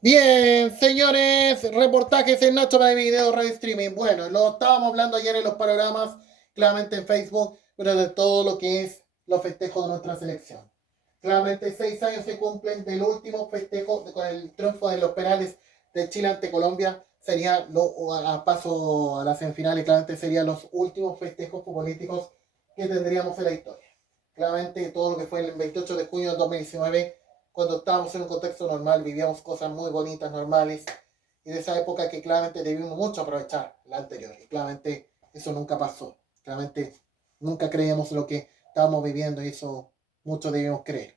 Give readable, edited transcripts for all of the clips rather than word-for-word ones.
Bien, señores, reportajes en Nacho para video radio streaming. Bueno, lo estábamos hablando ayer en los panoramas, claramente en Facebook, pero de todo lo que es los festejos de nuestra selección. Claramente 6 años se cumplen del último festejo con el triunfo de los penales de Chile ante Colombia. Sería a paso a las semifinales, claramente serían los últimos festejos futbolísticos que tendríamos en la historia. Claramente todo lo que fue el 28 de junio de 2019 cuando estábamos en un contexto normal, vivíamos cosas muy bonitas, normales, y de esa época que claramente debimos mucho aprovechar la anterior, y claramente eso nunca pasó, claramente nunca creíamos lo que estábamos viviendo y eso mucho debimos creer.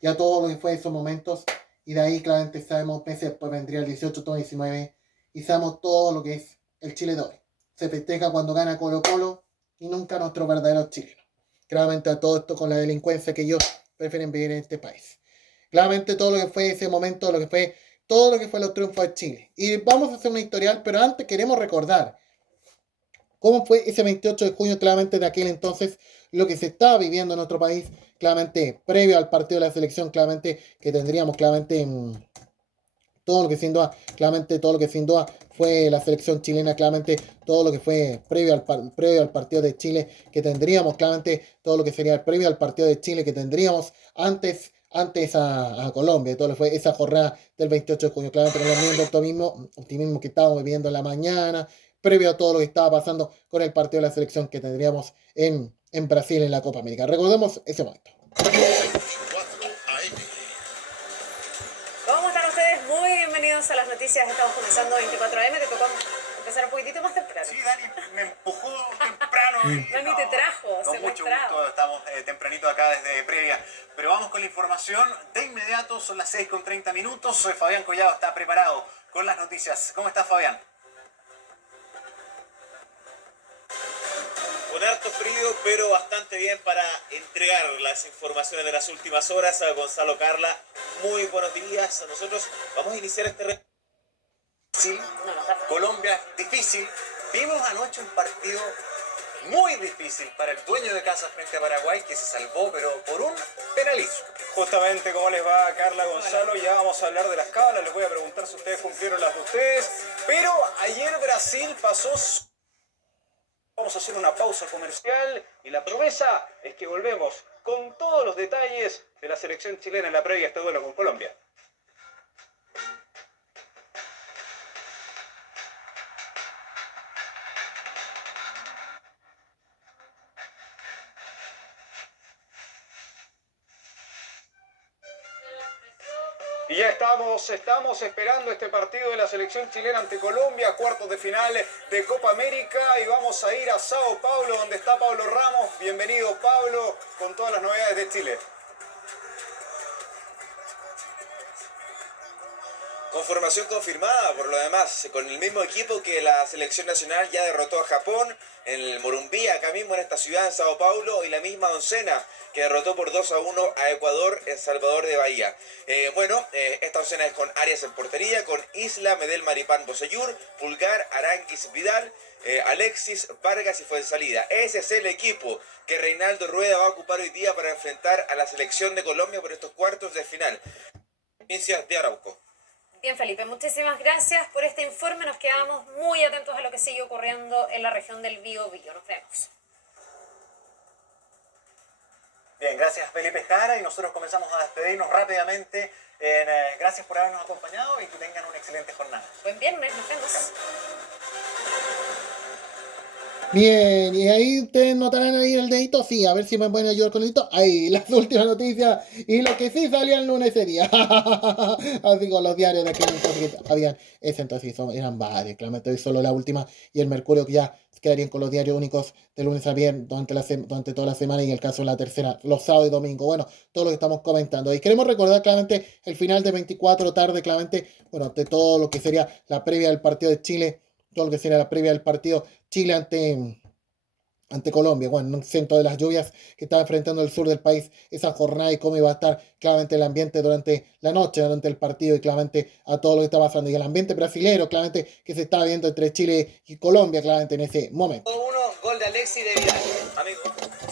Ya todo lo que fue esos momentos, y de ahí claramente sabemos, meses después vendría el 18 todo 19, y sabemos todo lo que es el Chile de hoy. Se festeja cuando gana Colo Colo y nunca nuestro verdadero chileno. Claramente a todo esto con la delincuencia que ellos prefieren vivir en este país. Claramente todo lo que fue ese momento, todo lo que fue los triunfos de Chile. Y vamos a hacer un historial, pero antes queremos recordar cómo fue ese 28 de junio, claramente de aquel entonces, lo que se estaba viviendo en nuestro país, claramente previo al partido de la selección, claramente que tendríamos, claramente todo lo que sin duda, claramente todo lo que sin duda fue la selección chilena, claramente todo lo que fue previo al partido de Chile que tendríamos, claramente todo lo que sería el previo al partido de Chile que tendríamos antes a Colombia, todo lo que fue esa jornada del 28 de junio, claramente con el mismo optimismo que estábamos viviendo en la mañana, previo a todo lo que estaba pasando con el partido de la selección que tendríamos en Brasil en la Copa América. Recordemos ese momento. ¿Cómo están ustedes? Muy bienvenidos a las noticias. Estamos comenzando 24 AM. Te tocó empezar un poquitito más temprano. Sí, Dani me empujó temprano. Dani te trajo, con mucho secuestrado. gusto, estamos tempranito acá desde previa. Pero vamos con la información de inmediato, son las 6:30. Soy Fabián Collado, está preparado con las noticias. ¿Cómo estás, Fabián? Con harto frío, pero bastante bien para entregar las informaciones de las últimas horas. A Gonzalo Carla, muy buenos días. Nosotros vamos a iniciar este Difícil. Colombia, difícil. Vimos anoche un partido muy difícil para el dueño de casa frente a Paraguay, que se salvó, pero por un penalizo. Justamente, ¿cómo les va, Carla, Gonzalo? Ya vamos a hablar de las cábalas, les voy a preguntar si ustedes cumplieron las de ustedes. Pero ayer Brasil pasó... Vamos a hacer una pausa comercial y la promesa es que volvemos con todos los detalles de la selección chilena en la previa a este duelo con Colombia. Y ya estamos esperando este partido de la selección chilena ante Colombia, cuartos de final de Copa América, y vamos a ir a Sao Paulo, donde está Pablo Ramos. Bienvenido, Pablo, con todas las novedades de Chile. Con formación confirmada, por lo demás, con el mismo equipo que la selección nacional ya derrotó a Japón en el Morumbí, acá mismo en esta ciudad, en Sao Paulo, y la misma oncena que derrotó por 2-1 a Ecuador en Salvador de Bahía. Esta oncena es con Arias en portería, con Isla, Medel, Maripán, Bocellur, Pulgar, Aranguis, Vidal, Alexis, Vargas y Fuensalida. Ese es el equipo que Reinaldo Rueda va a ocupar hoy día para enfrentar a la selección de Colombia por estos cuartos de final. Provincia de Arauco. Bien, Felipe, muchísimas gracias por este informe. Nos quedamos muy atentos a lo que sigue ocurriendo en la región del Biobío. Nos vemos. Bien, gracias Felipe Jara, y nosotros comenzamos a despedirnos rápidamente. Gracias por habernos acompañado y que tengan una excelente jornada. Buen viernes, nos vemos. Bien, y ahí ustedes notarán ahí el dedito, sí, a ver si me pueden ayudar con el dedito. Ahí, las últimas noticias y lo que sí salía el lunes sería. Así con los diarios de aquel entonces que habían, ese entonces eran varios, claramente hoy solo la última y el Mercurio que ya quedarían con los diarios únicos de lunes a viernes durante toda la semana, y en el caso de la tercera, los sábados y domingos. Bueno, todo lo que estamos comentando. Y queremos recordar claramente el final de 24 tarde, claramente, bueno, de todo lo que sería la previa del partido de Chile, todo lo que sería la previa del partido Chile ante Colombia, bueno, en un centro de las lluvias que estaba enfrentando el sur del país esa jornada, y cómo iba a estar claramente el ambiente durante la noche, durante el partido, y claramente a todo lo que está pasando. Y el ambiente brasilero, claramente, que se estaba viendo entre Chile y Colombia, claramente en ese momento. 2-1, gol de Alexis de Vidal. Amigo.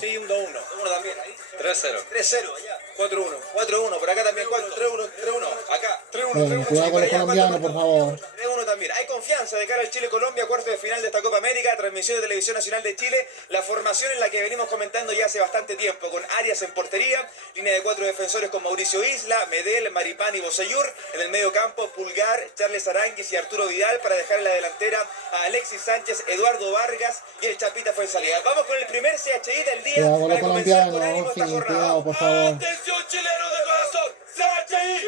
Sí, un 2-1. 2-1 también, ahí. 3-0. 3-0, allá. 4-1. 4-1, por acá también. 3-1. 3-1. Acá. 3-1. Cuidado con los colombianos, por favor. 3-1 también. Hay confianza de cara al Chile-Colombia, cuarto de final de esta Copa América, transmisión de Televisión Nacional de Chile. La formación en la que venimos comentando ya hace bastante tiempo, con Arias en portería, línea de 4 defensores con Mauricio Isla, Medel, Maripán y Bosellur. En el medio campo, Pulgar, Charles Aranguis y Arturo Vidal, para dejar en la delantera a Alexis Sánchez, Eduardo Vargas y el Chapita Fuenzalida. Vamos con el primer CHI del día. Cuidado con los para comenzar colombianos, con ánimo sí, esta jornada. cuidado, por favor. ¡Atención, chilenos de corazón! ¡CHI!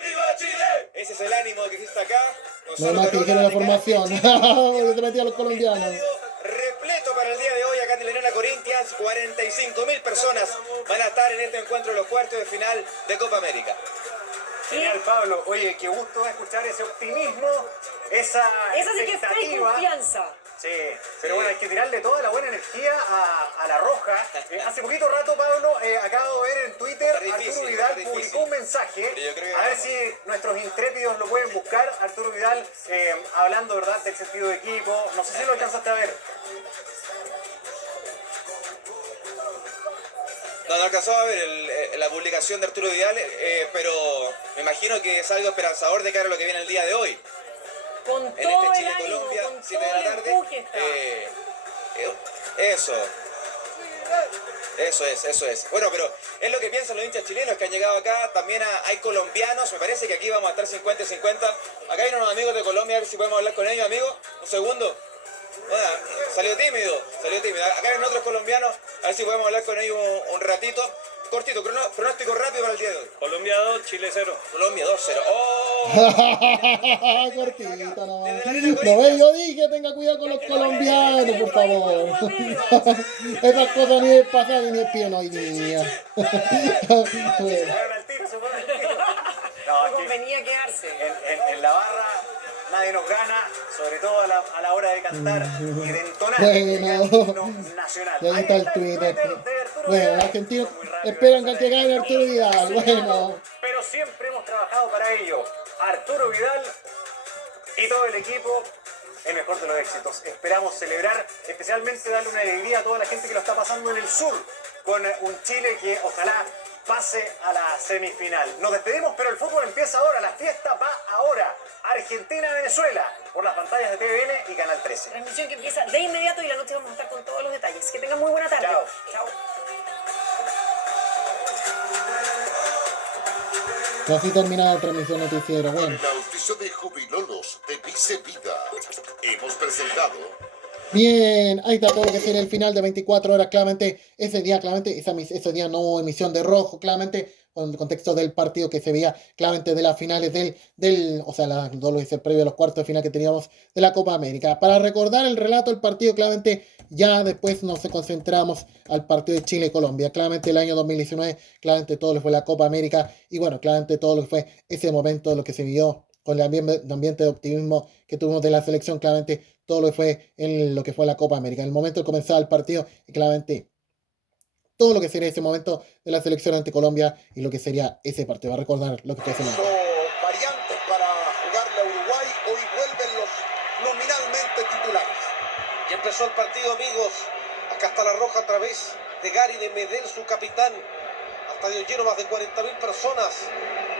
¡Viva Chile! Ese es el ánimo que existe acá. No más que dijeron la formación. Se metían los colombianos. Repleto para el día de hoy acá en el Arena Corinthians. 45.000 personas van a estar en este encuentro de los cuartos de final de Copa América. Genial, Pablo. Oye, qué gusto escuchar ese optimismo, esa sí que es fake expectativa. confianza. Sí, pero bueno, hay que tirarle toda la buena energía a la Roja. Hace poquito rato, Pablo, acabo de ver en Twitter, Arturo Vidal publicó un mensaje. A ver si nuestros intrépidos lo pueden buscar. Arturo Vidal hablando, ¿verdad?, del sentido de equipo. No sé si lo alcanzaste a ver. No alcanzó a ver la publicación de Arturo Vidal, pero me imagino que es algo esperanzador de cara a lo que viene el día de hoy. Con En todo este el ánimo, Chile-Colombia, con 7 todo de el la tarde. empuje está. Eso es. Bueno, pero es lo que piensan los hinchas chilenos que han llegado acá. También hay colombianos. Me parece que aquí vamos a estar 50-50. Acá hay unos amigos de Colombia, a ver si podemos hablar con ellos, amigos. Un segundo. Bueno, salió tímido. Acá hay otros colombianos, a ver si podemos hablar con ellos un ratito. Cortito, pronóstico rápido para el día de hoy. Colombia 2, Chile 0. Colombia 2-0. ¡Oh! Cortito nomás. Lo ve, yo dije, tenga cuidado con los colombianos, por favor. Esas cosas ni es pasar ni es pie hoy día. No convenía quedarse. En la barra nadie nos gana, sobre todo a la hora de cantar y de entonar Bueno. el himno nacional. Ahí está el Twitter. de Arturo Bueno, Vidal. los argentinos Muy rápido, esperan eso que gane Arturo Vidal. Bueno. Pero siempre hemos trabajado para ello. Arturo Vidal y todo el equipo, el mejor de los éxitos. Esperamos celebrar, especialmente darle una alegría a toda la gente que lo está pasando en el sur, con un Chile que ojalá pase a la semifinal. Nos despedimos, pero el fútbol empieza ahora, la fiesta va ahora. Argentina-Venezuela, por las pantallas de TVN y Canal 13. Transmisión que empieza de inmediato y la noche vamos a estar con todos los detalles. Que tengan muy buena tarde. Chao. Chao. Así termina la transmisión noticiera. Bueno. El auspicio de Jubilolos de Vice Vida. Hemos presentado. Bien, ahí está todo lo que sería el final de 24 horas. Claramente, ese día no hubo emisión de rojo. Claramente, con el contexto del partido que se veía claramente de las finales todo lo que es previo a los cuartos de final que teníamos de la Copa América. Para recordar el relato del partido, claramente ya después nos concentramos al partido de Chile-Colombia. Claramente el año 2019, claramente todo lo que fue la Copa América y bueno, claramente todo lo que fue ese momento de lo que se vivió con el ambiente de optimismo que tuvimos de la selección, claramente todo lo que fue en lo que fue la Copa América. En el momento de comenzar el partido y claramente todo lo que sería ese momento de la selección ante Colombia y lo que sería ese partido. Va a recordar lo que fue ese momento. Variantes para jugarle a Uruguay, hoy vuelven los nominalmente titulares. Y empezó el partido, amigos. Acá está la Roja a través de Gary de Medel, su capitán. Estadio lleno, más de 40.000 personas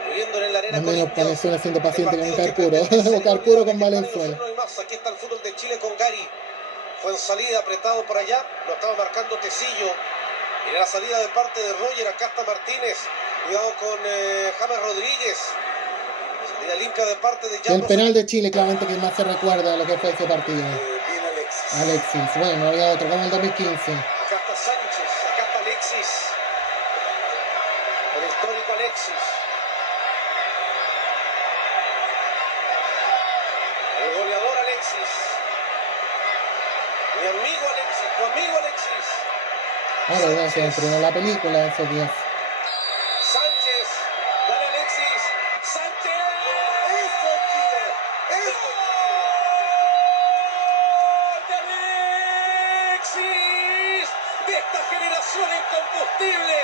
viviendo en la arena. Al menos Corinthians. Valenzuela siendo paciente con El Carcuro. partido que O Carcuro con Valenzuela. no hay más. Aquí está el fútbol de Chile con Gary. Fue en salida, apretado por allá. Lo estaba marcando Tecillo. Mira la salida de parte de Roger. Acá está Martínez. Cuidado con James Rodríguez. Salida limpia de parte de El Jan penal de Chile, claramente, que más se recuerda de lo que fue ese partido. Viene Alexis. Alexis, bueno, había otro, como el 2015. Acá está Sánchez, acá está Alexis. El histórico Alexis. El goleador Alexis. Mi amigo Alexis, tu amigo Alexis. Ahora ya se estrenó la película esos días. Sánchez, dale Alexis. Sánchez. ¡Eso, Chile! ¡Eso! ¡De Alexis! De esta generación incombustible.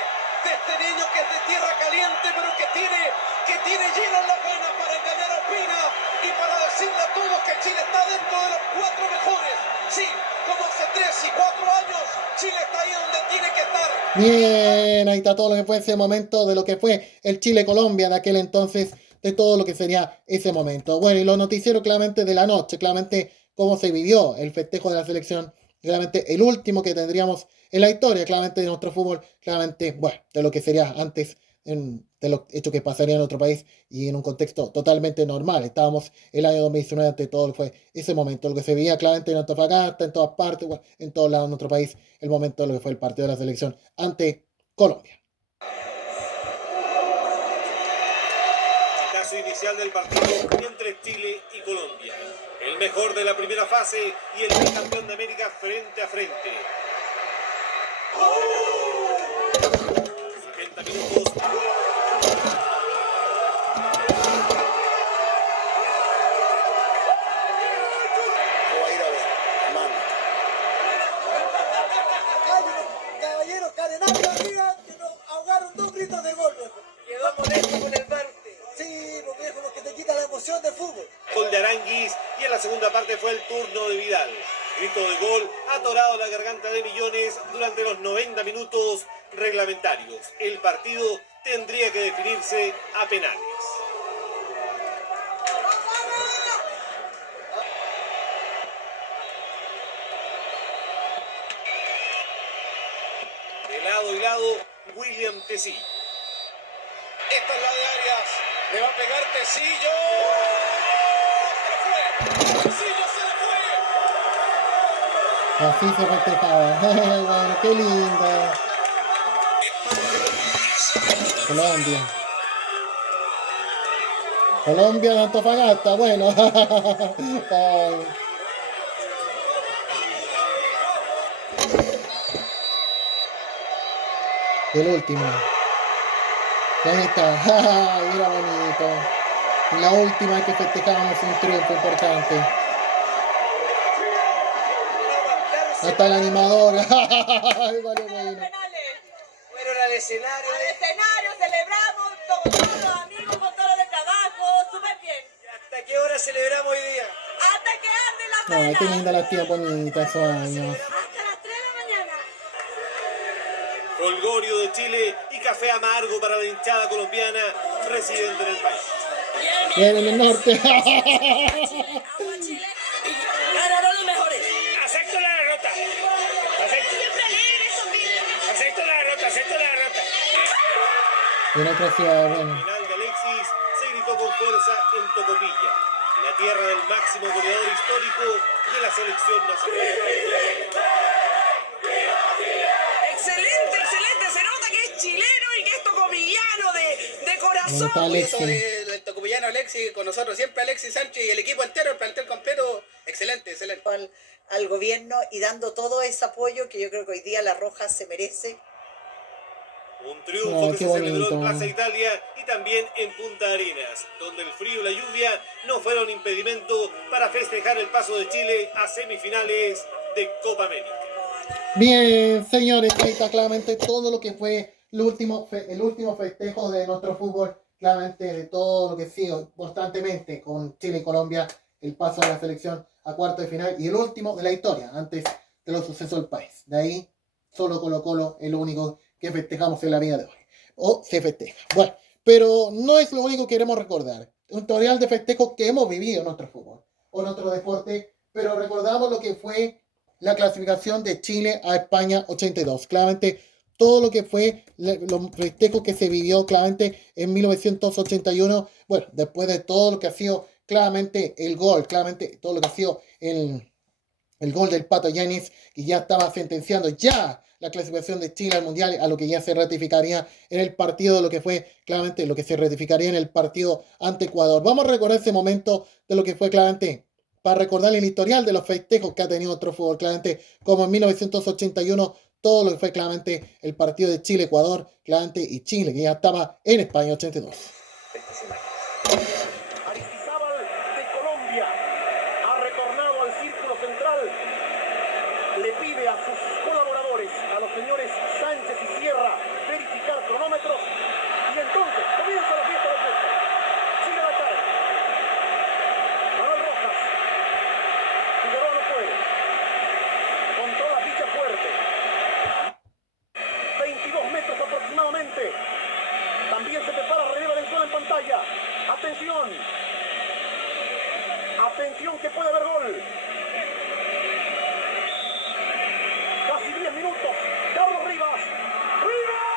De este niño que es de tierra caliente, pero que tiene llenas las ganas para engañar a Ospina. y para decirle a todos que Chile está dentro de los 4 mejores. Sí, como hace 3 y 4 años, Chile está ahí donde tiene que estar. Bien, ahí está todo lo que fue ese momento de lo que fue el Chile-Colombia de aquel entonces, de todo lo que sería ese momento. Bueno, y los noticieros claramente de la noche, claramente cómo se vivió el festejo de la selección, claramente el último que tendríamos en la historia, claramente de nuestro fútbol, claramente, bueno, de lo que sería antes, de los hechos que pasarían en otro país y en un contexto totalmente normal. Estábamos el año 2019 ante todo lo que fue ese momento, lo que se veía claramente en Antofagasta, en todas partes, bueno, en todos lados de nuestro país, el momento de lo que fue el partido de la selección ante Colombia. Caso inicial del partido entre Chile y Colombia. El mejor de la primera fase y el campeón de América frente a frente. 70 minutos. Caballeros, carenarios arriba, que nos ahogaron 2 gritos de gol, viejo. Quedó molesto con el parte. Sí, porque viejo, lo que te quita la emoción del fútbol. Gol de Aranguis y en la segunda parte fue el turno de Vidal. Grito de gol atorado la garganta de Millones durante los 90 minutos reglamentarios. El partido tendría que definirse a penales. De lado y lado, William Tecillo. Esta es la de Arias. Le va a pegar Tecillo. ¡Se le fue! ¡Tecillo se le fue! Así se festejaba. Bueno, qué lindo. Colombia. Colombia de Antofagasta, bueno. Ay. El último. Ahí está. Mira bonito. Y la última que festejamos un triunfo importante. Hasta el animador. Ay, vale, bueno. Fueron al escenario. Al escenario, celebramos con todos los amigos, con todos los de trabajo, súper bien. ¿Hasta qué hora celebramos hoy día? Hasta que arde la Ay, pena. qué linda la tía bonita esos años. Hasta las 3 de la mañana. Holgorio de Chile y café amargo para la hinchada colombiana residente en el país. Bien en el norte. Agua Chile y ganaron los mejores. Acepto la derrota. Siempre alegres son vidas. Acepto la derrota. Y en otra ciudad, bueno. El final de Alexis se gritó con fuerza en Tocopilla, la tierra del máximo goleador histórico de la selección nacional. Excelente. Se nota que es chileno y que es tocopillano de corazón. Está Alexis. El tocopillano Alexis, con nosotros siempre Alexis Sánchez y el equipo entero, el plantel completo, excelente. Al gobierno y dando todo ese apoyo que yo creo que hoy día La Roja se merece. Un triunfo Ay, que qué se celebró en bonito. Plaza Italia y también en Punta Arenas, donde el frío y la lluvia no fueron impedimento para festejar el paso de Chile a semifinales de Copa América. Bien, señores, ahí está claramente todo lo que fue el último festejo de nuestro fútbol, claramente de todo lo que sigue constantemente con Chile y Colombia, el paso de la selección a cuarto de final y el último de la historia, antes de los sucesos del país. De ahí, solo Colo-Colo es lo único que festejamos en la vida de hoy. O se festeja. Bueno, pero no es lo único que queremos recordar. Un tutorial de festejos que hemos vivido en nuestro fútbol o en nuestro deporte, pero recordamos lo que fue la clasificación de Chile a España 82. Claramente, todo lo que fue los festejos que se vivió claramente en 1981. Bueno, después de todo lo que ha sido claramente el gol, claramente todo lo que ha sido el gol del Pato Yanis, que ya estaba sentenciando ya la clasificación de Chile al Mundial, a lo que ya se ratificaría en el partido, de lo que fue claramente lo que se ratificaría en el partido ante Ecuador. Vamos a recordar ese momento de lo que fue claramente, para recordar el historial de los festejos que ha tenido otro fútbol, claramente, como en 1981, todo lo que fue claramente el partido de Chile-Ecuador, claramente, y Chile, que ya estaba en España 82. Aristizábal de Colombia ha retornado al círculo central. Le pide a sus colaboradores, a los señores Sánchez y Sierra, verificar cronómetros. Y entonces comienza la fiesta del fútbol. Sigue la tarde. nuevamente. También se prepara René Valenzuela en pantalla. Atención. Atención que puede haber gol. Casi 10 minutos. Carlos Rivas. ¡Rivas!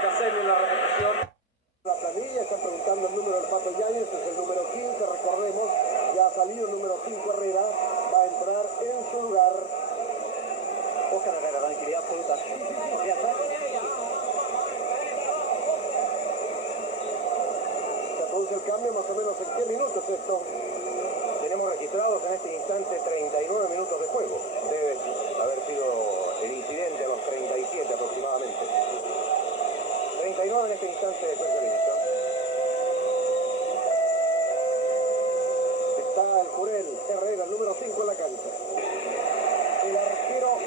Caselli en la repetición. La planilla están preguntando el número del Pato Yáñez, es el número 15, recordemos, ya ha salido el número 5 Herrera, va a entrar en su lugar. Oscar Herrera, tranquilidad absoluta. Ya está. Se produce el cambio más o menos en qué minutos esto. Tenemos registrados en este instante 39 minutos de juego. Debe haber sido el incidente a los 37 aproximadamente. 39 en este instante de Sergio. Está el Jurel Herrera, el número 5 en la cancha. El arquero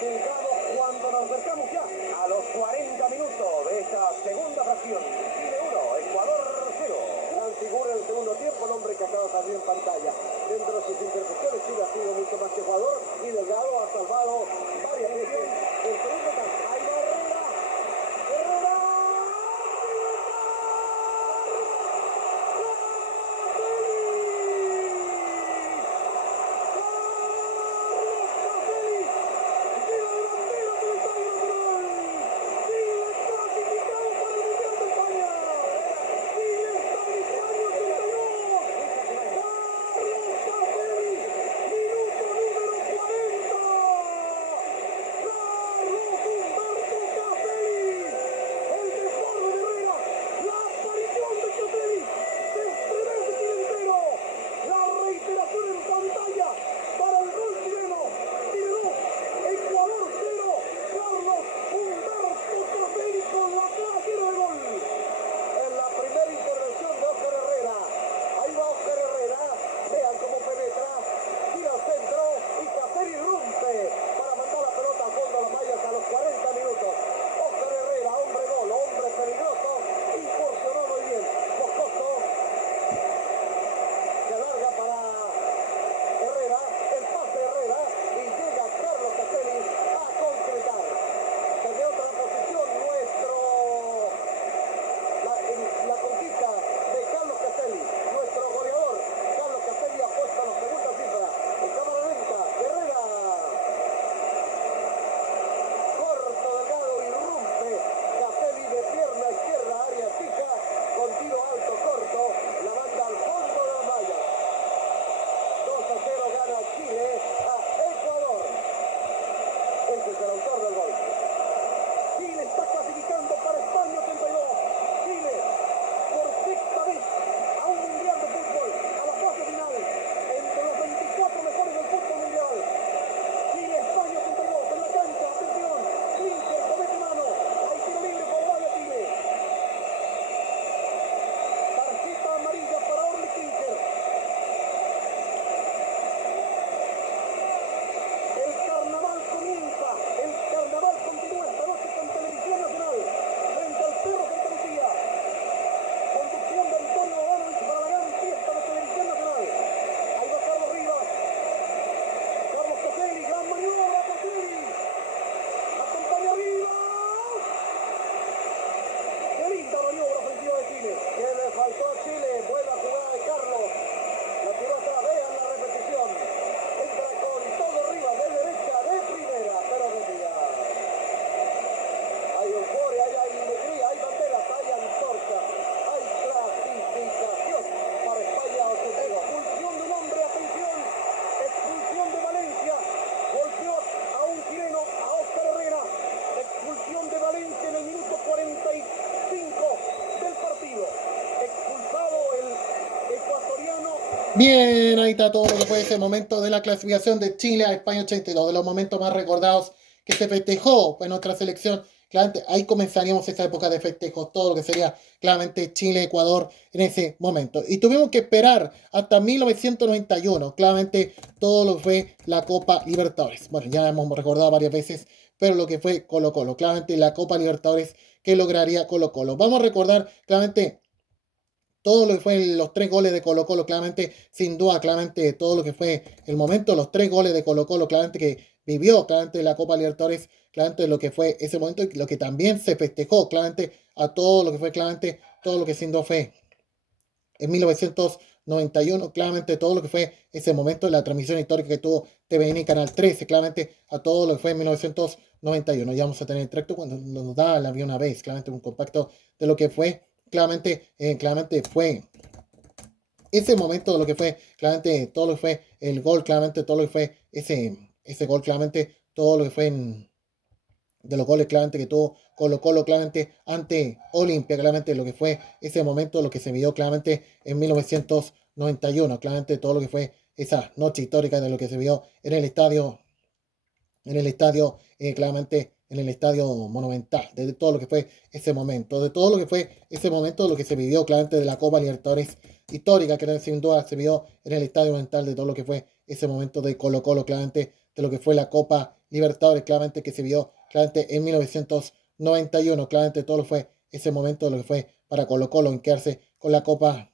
Delgado cuando nos acercamos ya a los 40 minutos de esta segunda fracción. Chile 1, Ecuador 0. Gran figura en el segundo tiempo, el hombre que acaba de salir en pantalla. Dentro de sus intervenciones, Chile ha sido mucho más que jugador y Delgado ha salvado varias veces el segundo tanto. Ahí va Herrera. Herrera. Bien, ahí está todo lo que fue ese momento de la clasificación de Chile a España 82, de los momentos más recordados que se festejó en nuestra selección. Claramente ahí comenzaríamos esa época de festejos, todo lo que sería claramente Chile-Ecuador en ese momento. Y tuvimos que esperar hasta 1991, claramente todo lo que fue la Copa Libertadores. Bueno, ya hemos recordado varias veces, pero lo que fue Colo-Colo, claramente la Copa Libertadores que lograría Colo-Colo. Vamos a recordar claramente todo lo que fue los 3 goles de Colo Colo, claramente, sin duda, claramente, todo lo que fue el momento, los 3 goles de Colo Colo, claramente que vivió, claramente, la Copa Libertadores, claramente lo que fue ese momento y lo que también se festejó, claramente, a todo lo que fue, claramente, todo lo que sin duda fue en 1991, claramente, todo lo que fue ese momento de la transmisión histórica que tuvo TVN y Canal 13, claramente, a todo lo que fue en 1991. Ya vamos a tener el tracto cuando nos da la vía una vez, claramente, un compacto de lo que fue. Claramente fue ese momento de lo que fue, claramente todo lo que fue el gol, claramente todo lo que fue ese gol, claramente todo lo que fue de los goles, claramente que tuvo Colo Colo, claramente ante Olimpia, claramente lo que fue ese momento, lo que se vio claramente en 1991, claramente todo lo que fue esa noche histórica de lo que se vio en el estadio, claramente en el estadio Monumental, de todo lo que fue ese momento, de todo lo que fue ese momento, lo que se vivió claramente de la Copa Libertadores histórica, que sin duda se vio en el estadio Monumental, de todo lo que fue ese momento de Colo Colo, claramente de lo que fue la Copa Libertadores, claramente que se vio claramente en 1991, claramente todo lo que fue ese momento de lo que fue para Colo Colo en quedarse con la Copa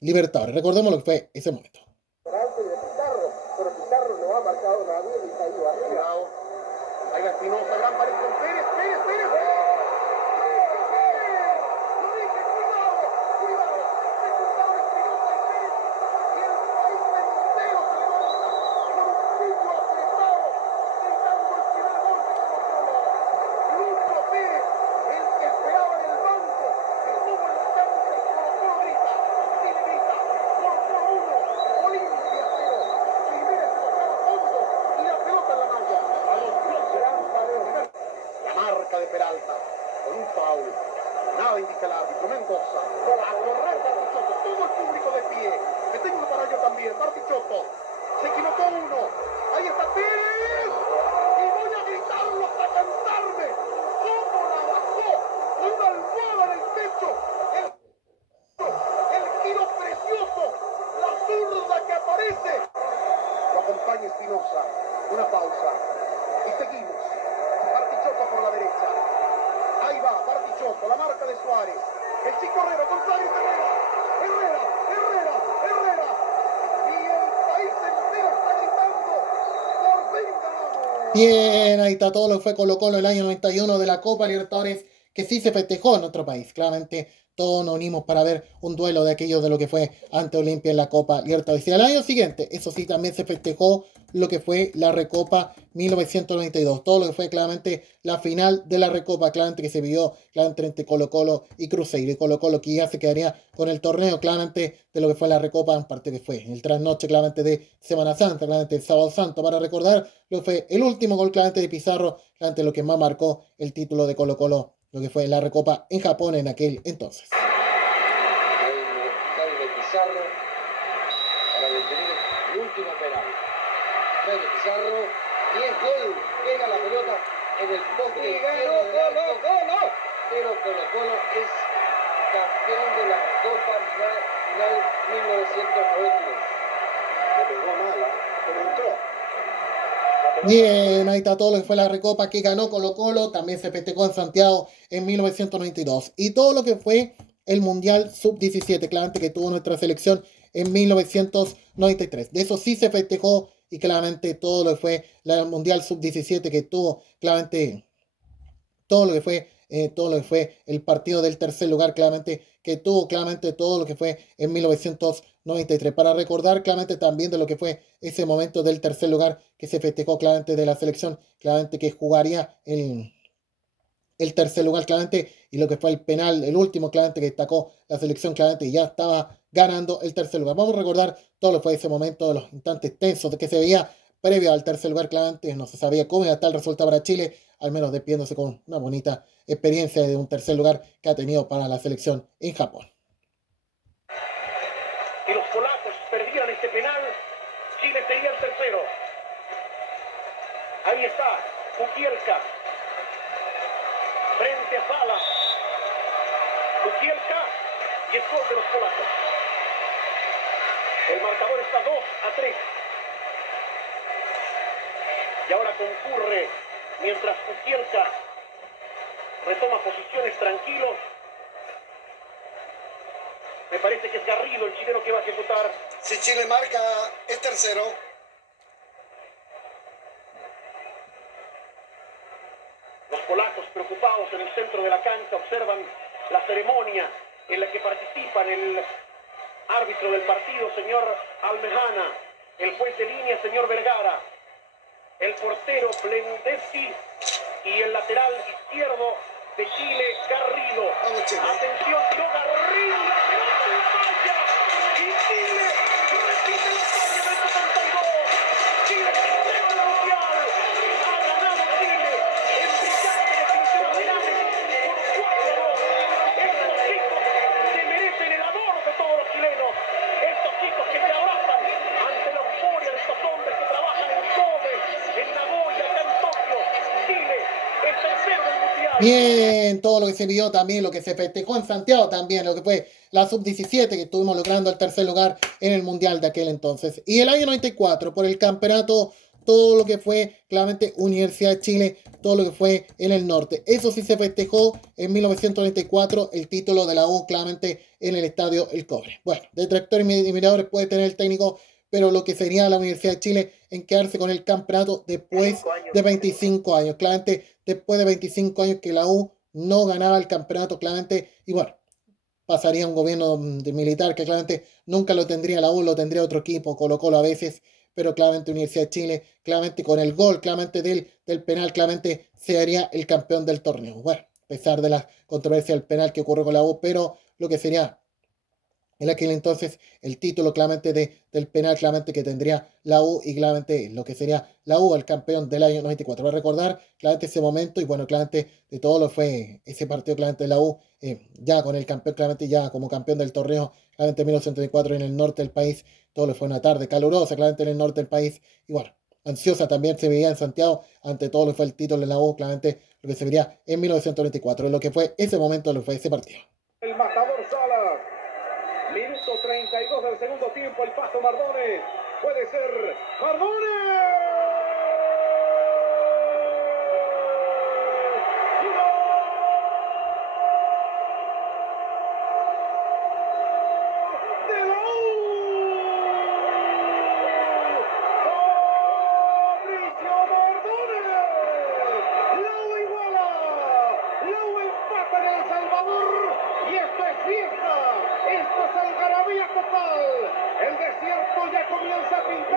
Libertadores. Recordemos lo que fue ese momento. Espinosa, gran pared con Pérez, Pérez, Pérez, Pérez. De Peralta, con un foul, nada indica el árbitro. Mendoza, a correr Bartichotto, todo el público de pie, me tengo para ello también. Bartichotto, se equivocó uno, ahí está Pérez, y voy a gritarlo hasta cantarme, cómo la bajó, con una almohada en el pecho, el giro precioso, la zurda que aparece, lo acompaña Espinosa, una pausa, y seguimos. Bartichotto por la derecha. Ahí va, Bartichotto, la marca de Suárez. El chico Herrera, González Herrera. Herrera. Y el país entero está gritando. Por fin ganamos. Bien, ahí está todo lo que fue Colo Colo el año 91 de la Copa Libertadores, que sí se festejó en nuestro país. Claramente todos nos unimos para ver un duelo de aquellos de lo que fue ante Olimpia en la Copa Libertadores. Y al año siguiente, eso sí, también se festejó lo que fue la Recopa 1992. Todo lo que fue claramente la final de la Recopa, claramente que se vivió claramente entre Colo Colo y Cruzeiro. Y Colo Colo que ya se quedaría con el torneo claramente de lo que fue la Recopa, en parte que fue el trasnoche claramente de Semana Santa, claramente el Sábado Santo, para recordar lo que fue el último gol claramente de Pizarro, claramente lo que más marcó el título de Colo Colo, lo que fue la Recopa en Japón en aquel entonces. De Pizarro para detener el último penal. Jaime Pizarro y es gol, pega la pelota en el poste. Y ganó Colo Colo. Pero Colo Colo es campeón de la Copa Final 1992. Le pegó mala, pero entró. Bien, ahí está todo lo que fue la Recopa que ganó Colo Colo, también se festejó en Santiago en 1992. Y todo lo que fue el Mundial Sub-17, claramente que tuvo nuestra selección en 1993. De eso sí se festejó y claramente todo lo que fue el Mundial Sub-17 que tuvo, claramente todo lo que fue el partido del tercer lugar, claramente que tuvo claramente todo lo que fue en 1993. Para recordar claramente también de lo que fue ese momento del tercer lugar que se festejó claramente de la selección, claramente que jugaría el tercer lugar claramente, y lo que fue el penal, el último claramente que destacó la selección claramente, y ya estaba ganando el tercer lugar. Vamos a recordar todo lo que fue ese momento, de los instantes tensos de que se veía previo al tercer lugar claramente, no se sabía cómo iba a estar el resultado para Chile, al menos despidiéndose con una bonita experiencia de un tercer lugar que ha tenido para la selección en Japón. Si los polacos perdieran este penal, Chile sería el tercero. Ahí está, Kukielka. Frente a Sala. Kukielka y el gol de los polacos. El marcador está 2-3. Y ahora concurre mientras Kukielka retoma posiciones tranquilo. Me parece que es Garrido el chileno que va a ejecutar. Si Chile marca, es tercero. Los polacos preocupados en el centro de la cancha observan la ceremonia en la que participan el árbitro del partido, señor Almejana, el juez de línea, señor Vergara, el portero Blendeschi y el lateral izquierdo de Chile, Garrido. Atención, tiró Garrido, la pelota en la malla y Chile repite la serie del 72. Chile campeón del mundial. Ha ganado Chile en brillante definición de penales por 4-2. Estos chicos se merecen el amor de todos los chilenos. Estos chicos que se abrazan ante la euforia de estos hombres que trabajan en Kobe, en Nagoya, acá en Tokio. Chile es tercero del mundial. Bien, todo lo que se vio también, lo que se festejó en Santiago también, lo que fue la sub-17 que estuvimos logrando el tercer lugar en el mundial de aquel entonces. Y el año 94, por el campeonato, todo lo que fue claramente Universidad de Chile, todo lo que fue en el norte. Eso sí se festejó en 1994, el título de la U claramente en el estadio El Cobre. Bueno, detractores y miradores puede tener el técnico, pero lo que sería la Universidad de Chile en quedarse con el campeonato después de 25 años. Claramente, después de 25 años que la U no ganaba el campeonato, claramente, y bueno, pasaría un gobierno militar que claramente nunca lo tendría la U, lo tendría otro equipo, Colo-Colo a veces, pero claramente Universidad de Chile, claramente con el gol, claramente del penal, claramente se haría el campeón del torneo. Bueno, a pesar de la controversia del penal que ocurrió con la U, pero lo que sería en aquel entonces el título claramente del penal claramente que tendría la U y claramente lo que sería la U el campeón del año 94. Voy a recordar claramente ese momento y bueno, claramente de todo lo fue ese partido claramente de la U ya con el campeón, claramente ya como campeón del torneo, claramente en 1994 en el norte del país, todo lo fue una tarde calurosa claramente en el norte del país y bueno, ansiosa también se veía en Santiago ante todo lo que fue el título de la U, claramente lo que se vería en 1994, lo que fue ese momento, lo que fue ese partido. El matador Sala. Minuto 32 del segundo tiempo, el Pato Mardones. Puede ser Mardones.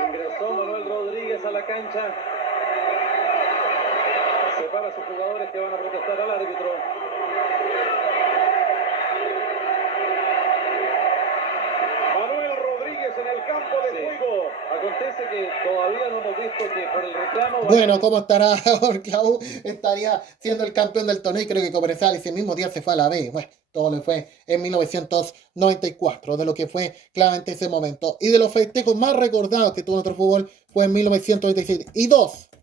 Ingresó Manuel Rodríguez a la cancha. Separa a sus jugadores que van a protestar al árbitro. Manuel Rodríguez en el campo de juego. Acontece que todavía no hemos visto que por el reclamo... Bueno, ¿cómo estará? Porque la U estaría siendo el campeón del torneo y creo que Cobresal ese mismo día se fue a la B. Bueno, todo le fue en 1994, de lo que fue claramente ese momento. Y de los festejos más recordados que tuvo nuestro fútbol fue en 1997. Y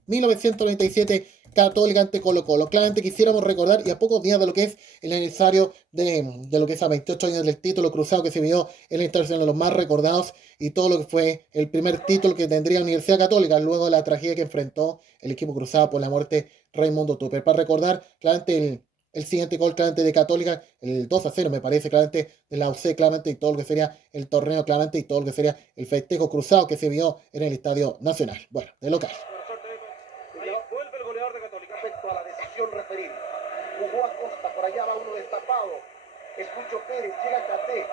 1997, Católica ante Colo-Colo. Claramente quisiéramos recordar, y a pocos días de lo que es el aniversario de lo que es a 28 años del título cruzado que se vio en la instalación de los más recordados y todo lo que fue el primer título que tendría Universidad Católica luego de la tragedia que enfrentó el equipo cruzado por la muerte Raimundo Tupper. Para recordar claramente el siguiente gol claramente de Católica, el 2-0 me parece claramente de la UC claramente y todo lo que sería el torneo claramente y todo lo que sería el festejo cruzado que se vio en el Estadio Nacional. Bueno, de local. Vuelve el goleador de Católica respecto a la decisión referir. Jugó a Costa, por allá va uno destapado. Escucho Pérez, llega Caté.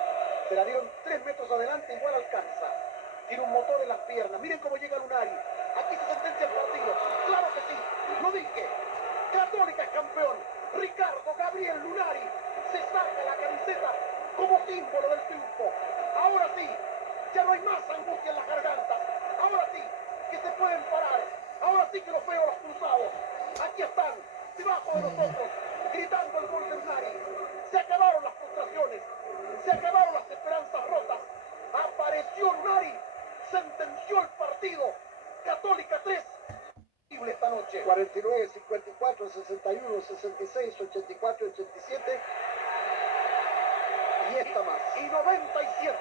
Se la dieron 3 metros adelante, igual alcanza. Tiene un motor en las piernas. Miren cómo llega Lunari. Aquí se sentencia el partido. Claro que sí, lo dije. Católica es campeón. Ricardo Gabriel Lunari se saca la camiseta como símbolo del triunfo. Ahora sí, ya no hay más angustia en las gargantas. Ahora sí, que se pueden parar. Ahora sí que los veo los cruzados. Aquí están, debajo de nosotros, gritando el gol de Lunari. Se acabaron las frustraciones, se acabaron las esperanzas rotas. Nación Mari sentenció el partido. Católica 3. Esta noche. 49, 54, 61, 66, 84, 87 y esta más. Y 97.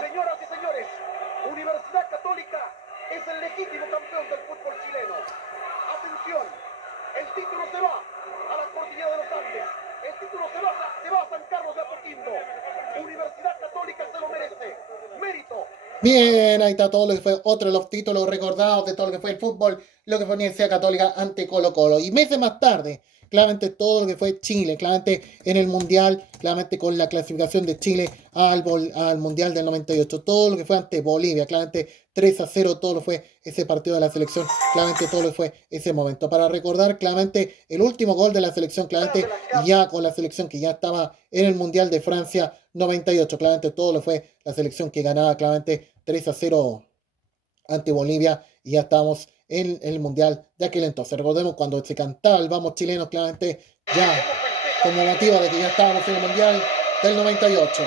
Señoras y señores, Universidad Católica es el legítimo campeón del fútbol chileno. Atención, el título se va a la cordillera de los Andes. El título se va a San Carlos de Apoquindo. Universidad Católica se lo merece. Mérito. Bien, ahí está todo lo que fue otro de los títulos recordados de todo lo que fue el fútbol, lo que fue Universidad Católica ante Colo Colo. Y meses más tarde, claramente todo lo que fue Chile, claramente en el Mundial, claramente con la clasificación de Chile al Mundial del 98, todo lo que fue ante Bolivia, claramente 3-0, todo lo fue ese partido de la selección, claramente todo lo que fue ese momento. Para recordar, claramente el último gol de la selección, claramente ya con la selección que ya estaba en el Mundial de Francia 98, claramente todo lo fue la selección que ganaba claramente 3-0 ante Bolivia y ya estábamos en el Mundial de aquel entonces. Recordemos cuando se cantaba el Vamos Chilenos, claramente ya como motivo de que ya estábamos en el Mundial del 98.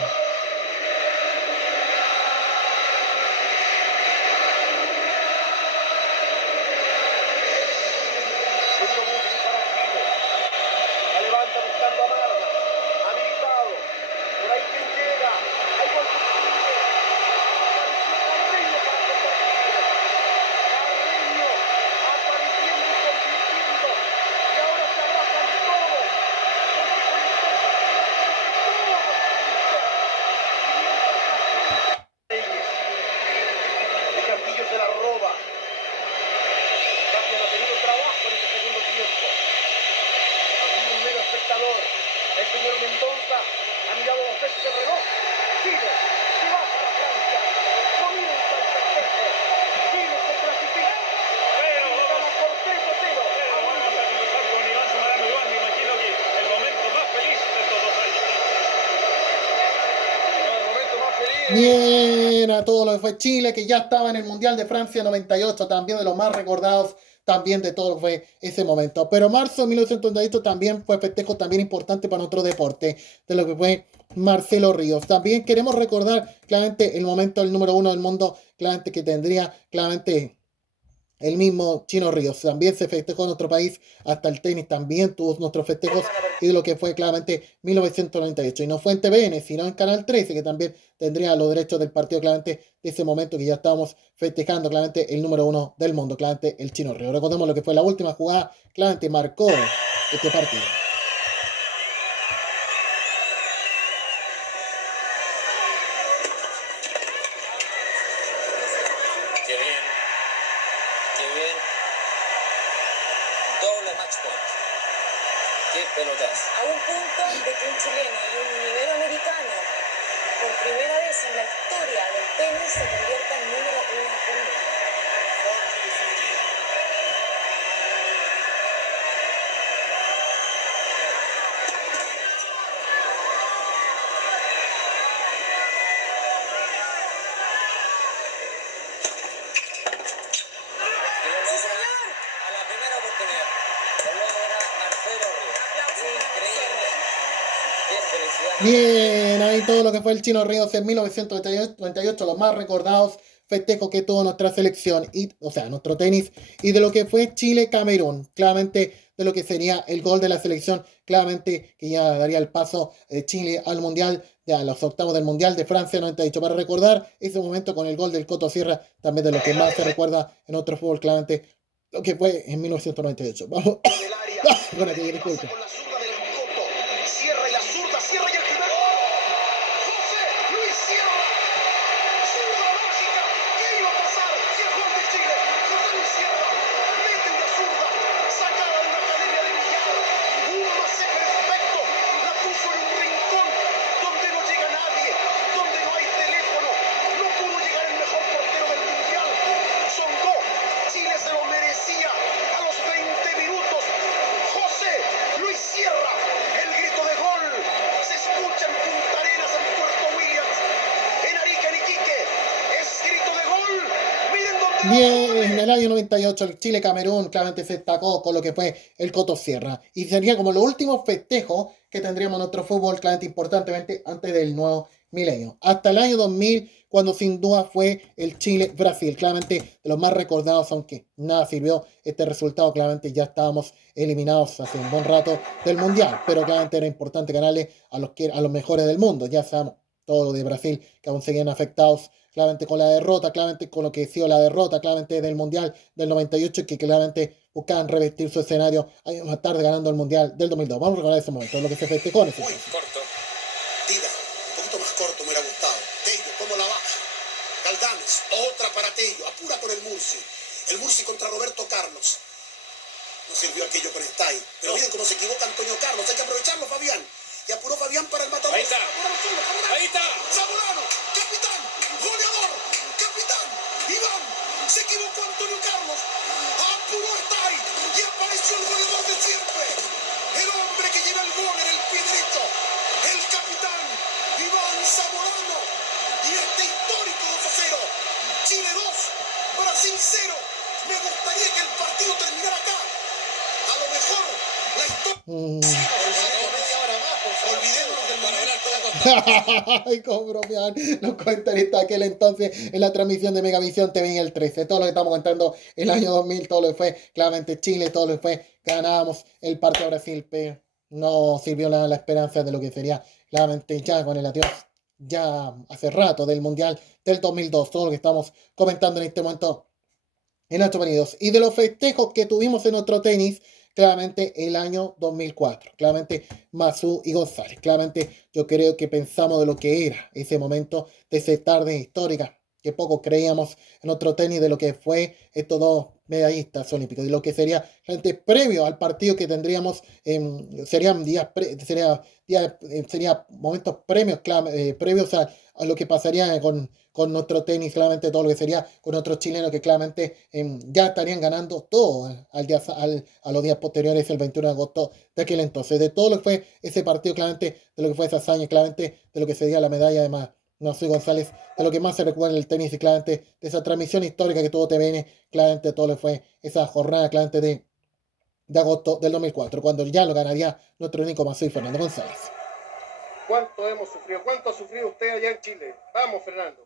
Bien, a todo lo que fue Chile, que ya estaba en el Mundial de Francia 98, también de los más recordados, también de todo lo que fue ese momento. Pero marzo de 1998 también fue festejo también importante para otro deporte, de lo que fue Marcelo Ríos. También queremos recordar claramente el momento del número 1 del mundo, claramente que tendría claramente el mismo Chino Ríos. También se festejó en nuestro país, hasta el tenis también tuvo nuestros festejos, y de lo que fue claramente 1998. Y no fue en TVN, sino en Canal 13, que también tendría los derechos del partido claramente de ese momento que ya estábamos festejando claramente el número 1 del mundo, claramente el Chino Ríos. Recordemos lo que fue la última jugada, claramente marcó este partido. A un punto de que un chileno y un iberoamericano, por primera vez en la historia del tenis, se convierta en número 1 del mundo. Sí, señor. A la primera oportunidad. Lo logra Marcelo Ríos. Increíble. Qué felicidad. Bien, ahí todo lo que fue el Chino Ríos en 1998, los más recordados festejos que tuvo nuestra selección, o sea, nuestro tenis, y de lo que fue Chile-Camerún, claramente de lo que sería el gol de la selección, claramente que ya daría el paso de Chile al Mundial, a los octavos del Mundial de Francia 98, para recordar ese momento con el gol del Coto Sierra, también de lo que más se recuerda en otro fútbol, claramente lo que fue en 1998. Vamos. Bueno, que disculpe. Sierra y la zurda, Sierra y el primer gol. José Luis Sierra. Zurda mágica. ¿Qué iba a pasar si el gol de Chile? José Luis Sierra mete una zurda sacada de una academia de billar. Un masaje de efecto. La puso en un rincón donde no llega nadie, donde no hay teléfono. No pudo llegar el mejor portero del mundial. Son dos. Chile se lo merecía a los 20 minutos. José Luis Sierra. El grito de gol se escucha en Punta Arenas, en Puerto Williams, en Arica, en Iquique. Es grito de gol. Miren dónde. Bien, en el año 98 el Chile-Camerún claramente se destacó con lo que fue el Coto Sierra. Y sería como los últimos festejos que tendríamos en nuestro fútbol, claramente importantemente antes del nuevo milenio. Hasta el año 2000, cuando sin duda fue el Chile-Brasil, claramente de los más recordados, aunque nada sirvió este resultado, claramente ya estábamos eliminados hace un buen rato del Mundial, pero claramente era importante ganarle a los mejores del mundo, ya sabemos todo de Brasil, que aún seguían afectados claramente con la derrota, claramente con lo que ha sido la derrota, claramente del Mundial del 98, y que claramente buscaban revestir su escenario años más tarde ganando el Mundial del 2002. Vamos a recordar ese momento, lo que se festejó en ese Muy corto. Tira, un poquito más corto me hubiera gustado. Tello, ¿cómo la baja? Galdames, otra para Tello, apura con el Murci. El Murci contra Roberto Carlos. No sirvió aquello con Stay. Pero miren cómo se equivoca Antonio Carlos, hay que aprovecharlo, Fabián. Y apuró Fabián para el matador. Ahí está. Ahí está. Zamorano, capitán, goleador, capitán. Iván, se equivocó Antonio Carlos. Apuró Stay y apareció el goleador de siempre. El hombre que lleva el gol en el pie derecho. El capitán, Iván Zamorano. Y este histórico 2-0. Chile 2, Brasil 0. Me gustaría que el partido terminara acá. A lo mejor la historia... Ay, como bromean los comentaristas de aquel entonces en la transmisión de Megavisión TV en el 13. Todo lo que estamos contando el año 2000, todo lo que fue claramente Chile, todo lo que fue ganábamos el partido a Brasil, pero no sirvió la esperanza de lo que sería claramente ya con el adiós, ya hace rato del Mundial del 2002. Todo lo que estamos comentando en este momento en nuestros partidos. Y de los festejos que tuvimos en nuestro tenis, claramente el año 2004, claramente Mazú y González, claramente yo creo que pensamos de lo que era ese momento, de esa tarde histórica, que poco creíamos en otro tenis de lo que fue estos dos medallistas olímpicos, de lo que sería realmente previo al partido que tendríamos, serían momentos previos a lo que pasaría con nuestro tenis, claramente todo lo que sería con otros chilenos que claramente ya estarían ganando todo a los días posteriores, el 21 de agosto de aquel entonces. De todo lo que fue ese partido, claramente, de lo que fue esa hazaña, claramente, de lo que sería la medalla de Mazú González, de lo que más se recuerda en el tenis y claramente de esa transmisión histórica que tuvo TVN, claramente todo lo que fue esa jornada, claramente de agosto del 2004, cuando ya lo ganaría nuestro único Mazú y Fernando González. ¿Cuánto hemos sufrido? ¿Cuánto ha sufrido usted allá en Chile? Vamos, Fernando.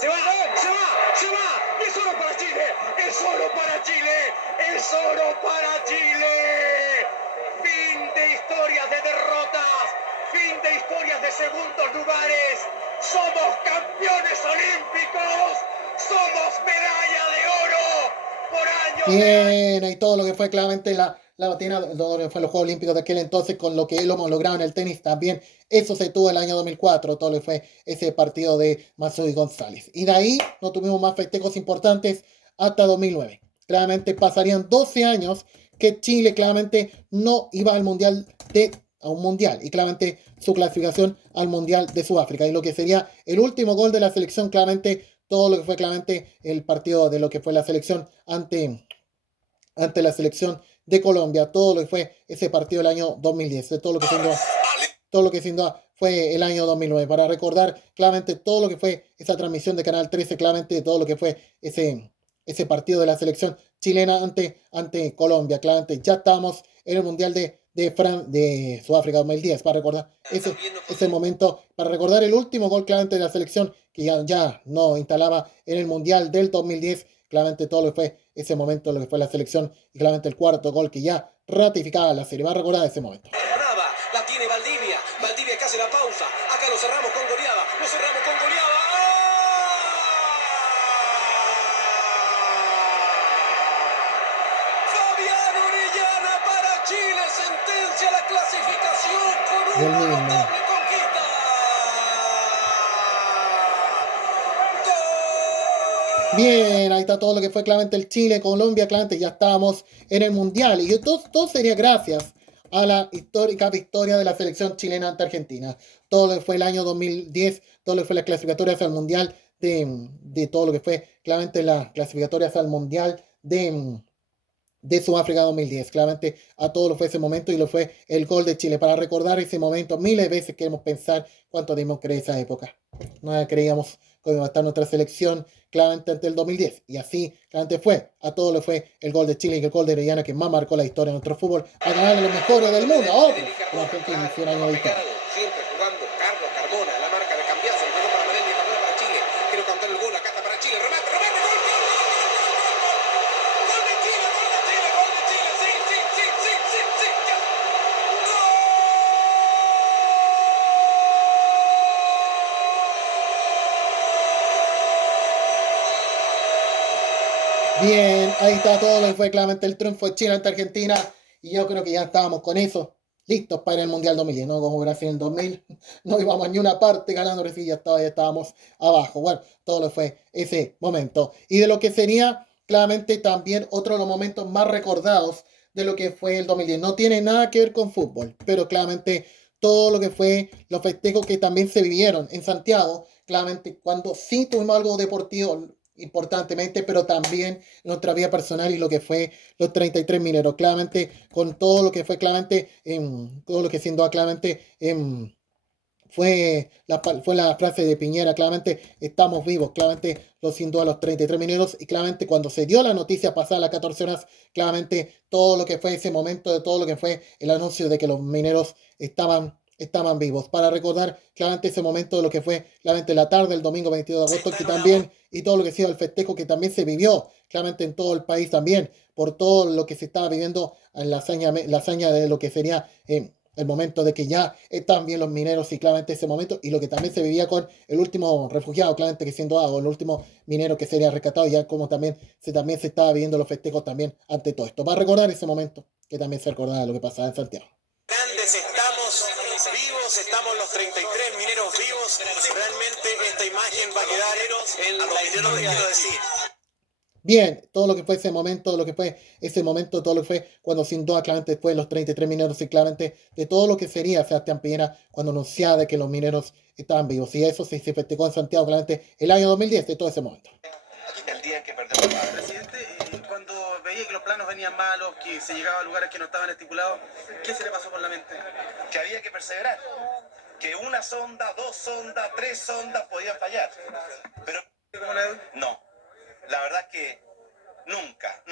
Se va, se va, es oro para Chile, es oro para Chile, es oro para Chile. Fin de historias de derrotas, fin de historias de segundos lugares. Somos campeones olímpicos, somos medalla de oro por años. Bien, y todo lo que fue claramente la batina, todo lo que fue los Juegos Olímpicos de aquel entonces, con lo que lo hemos logrado en el tenis también, eso se tuvo el año 2004, todo lo que fue ese partido de Mazú y González. Y de ahí no tuvimos más festejos importantes hasta 2009. Claramente pasarían 12 años que Chile claramente no iba al Mundial a un Mundial, y claramente su clasificación al Mundial de Sudáfrica, y lo que sería el último gol de la selección, claramente todo lo que fue claramente el partido de lo que fue la selección ante la selección de Colombia, todo lo que fue ese partido del año 2010, de todo lo que sin duda fue el año 2009, para recordar claramente todo lo que fue esa transmisión de Canal 13, claramente todo lo que fue ese partido de la selección chilena ante Colombia, claramente ya estábamos en el Mundial de Sudáfrica 2010, para recordar ese momento, para recordar el último gol claramente de la selección que ya no instalaba en el Mundial del 2010, claramente todo lo que fue ese momento, lo que fue la selección, y claramente el cuarto gol que ya ratificaba la serie. Va a recordar ese momento. La tiene Valdivia que hace la pausa, acá lo cerramos con goleada, Fabián Orellana para Chile, sentencia la clasificación con una notable conquista. Bien, ahí está todo lo que fue claramente el Chile-Colombia, claramente ya estábamos en el Mundial, y todo sería gracias a la histórica victoria de la selección chilena ante Argentina. Todo lo que fue el año 2010, todo lo que fue la clasificatoria hacia el Mundial de todo lo que fue claramente la clasificatoria hacia el Mundial de Sudáfrica 2010, claramente a todo lo fue ese momento, y lo fue el gol de Chile. Para recordar ese momento, miles de veces queremos pensar cuánto dimos creer esa época. No creíamos cómo iba a estar nuestra selección claramente ante el 2010. Y así claramente fue, a todo le fue el gol de Chile y el gol de Orellana que más marcó la historia de nuestro fútbol, a ganar a los mejores del mundo, a otros, como Argentina en 100 años de historia. Siempre jugando Carlos Carmona, la marca de cambiazo, el juego para Medellín y Manuel para Chile. Quiero cantar el gol, acá está para Chile, remate, remate, gol, gol, gol, gol, gol, gol de Chile, gol de Chile, gol de Chile, sí, sí, sí, sí, sí, sí, ya. Bien, ahí está todo lo que fue claramente el triunfo de Chile ante Argentina. Y yo creo que ya estábamos con eso, listos para el Mundial 2010, ¿no? Como Brasil en el 2000, no íbamos a ni una parte ganando, Brasil ya estábamos abajo. Bueno, todo lo que fue ese momento. Y de lo que sería claramente también otro de los momentos más recordados de lo que fue el 2010. No tiene nada que ver con fútbol, pero claramente todo lo que fue los festejos que también se vivieron en Santiago, claramente cuando sí tuvimos algo deportivo importantemente, pero también nuestra vida personal y lo que fue los 33 mineros, claramente con todo lo que fue claramente, todo lo que siendo claramente fue la frase de Piñera, claramente estamos vivos, claramente lo sin duda los 33 mineros, y claramente cuando se dio la noticia pasada las 14 horas, claramente todo lo que fue ese momento de todo lo que fue el anuncio de que los mineros estaban vivos, para recordar claramente ese momento de lo que fue claramente la tarde del domingo 22 de agosto, que también, y todo lo que ha sido el festejo que también se vivió claramente en todo el país también, por todo lo que se estaba viviendo en la hazaña de lo que sería el momento de que ya están bien los mineros y claramente ese momento, y lo que también se vivía con el último refugiado, claramente que siendo el último minero que sería rescatado, ya como también se estaba viviendo los festejos también ante todo esto, para recordar ese momento que también se recordaba lo que pasaba en Santiago. Grandes estamos vivos, estamos los 33 mineros vivos. Realmente esta imagen va a quedar en la historia, quiero decir. Bien, todo lo que fue ese momento, todo lo que fue cuando sin duda claramente después de los 33 mineros y claramente de todo lo que sería Sebastián Piñera cuando anunciaba de que los mineros estaban vivos. Y eso se festejó en Santiago claramente el año 2010, de todo ese momento. El día en que perdemos al presidente, cuando veía que los planos venían malos, que se llegaba a lugares que no estaban estipulados, ¿qué se le pasó por la mente? Que había que perseverar, que una sonda, dos sondas, tres sondas podían fallar, pero no, la verdad es que nunca,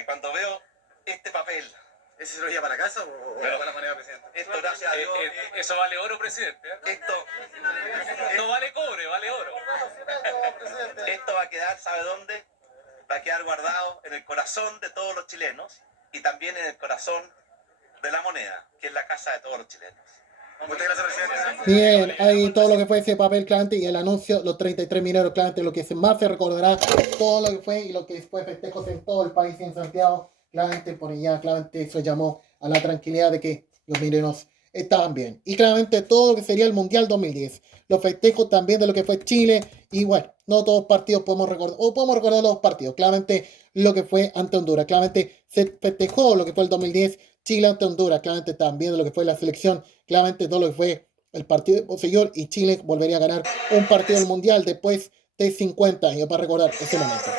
y cuando veo este papel, ¿ese se lo lleva para casa o para la manera, presidente? Esto, gracias a Dios, eso vale oro, presidente. Esto no vale cobre, vale oro. Esto va a quedar, ¿sabe dónde? Va a quedar guardado en el corazón de todos los chilenos y también en el corazón de la moneda, que es la casa de todos los chilenos. Muchas gracias, presidente. Bien, ahí todo lo que fue ese papel claramente y el anuncio, los 33 mineros claramente, lo que más se recordará, todo lo que fue y lo que fue festejos en todo el país y en Santiago, claramente por allá, claramente eso llamó a la tranquilidad de que los mineros estaban bien. Y claramente todo lo que sería el Mundial 2010, los festejos también de lo que fue Chile, y bueno, no todos los partidos podemos recordar los partidos, claramente lo que fue ante Honduras, claramente se festejó lo que fue el 2010, Chile ante Honduras, claramente también de lo que fue la selección, claramente todo lo que fue el partido posterior, y Chile volvería a ganar un partido del Mundial después de 50 años, para recordar ese momento.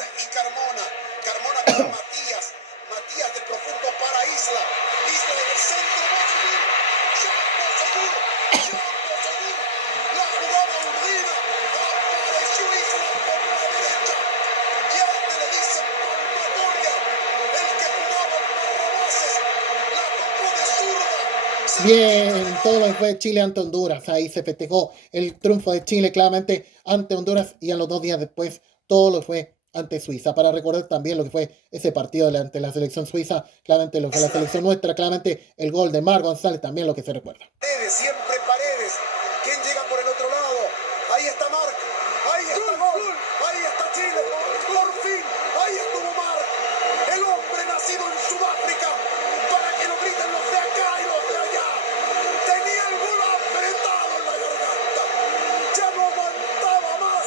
Matías de profundo para Isla en el centro, la jugada urdina, apareció Isla por la derecha, y antes le dicen palmatoria, el que jugaba en Barrabases, la tocó de zurda. Bien, todo lo que fue Chile ante Honduras, ahí se festejó el triunfo de Chile claramente ante Honduras, y a los 2 días después todo lo que fue ante Suiza, para recordar también lo que fue ese partido ante la selección suiza, claramente lo que fue la selección nuestra, claramente el gol de Mar González, también lo que se recuerda. Siempre Paredes, ¿quién llega por el otro lado? Ahí está Marc, ahí está gol, ahí está Chile, por fin, ahí estuvo Marc, el hombre nacido en Sudáfrica, para que lo griten los de acá y los de allá, tenía el gol apretado en la garganta, ya no aguantaba más.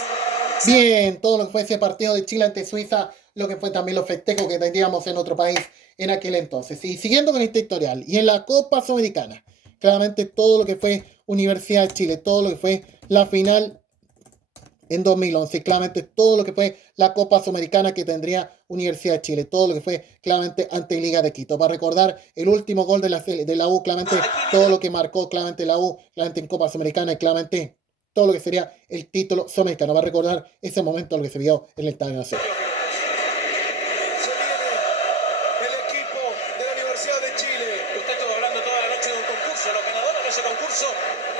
Bien, todo lo que fue ese partido de Chile ante Suiza, lo que fue también los festejos que tendríamos en otro país en aquel entonces. Y siguiendo con este historial, y en la Copa Sudamericana, claramente todo lo que fue Universidad de Chile, todo lo que fue la final en 2011, claramente todo lo que fue la Copa Sudamericana que tendría Universidad de Chile, todo lo que fue claramente ante Liga de Quito, para recordar el último gol de la U, claramente todo lo que marcó claramente la U, claramente en Copa Sudamericana, y claramente todo lo que sería el título sudamericano. Va a recordar ese momento lo que se vio en el Estadio Nacional. El equipo de la Universidad de Chile. Usted estuvo hablando toda la noche de un concurso. Los ganadores de ese concurso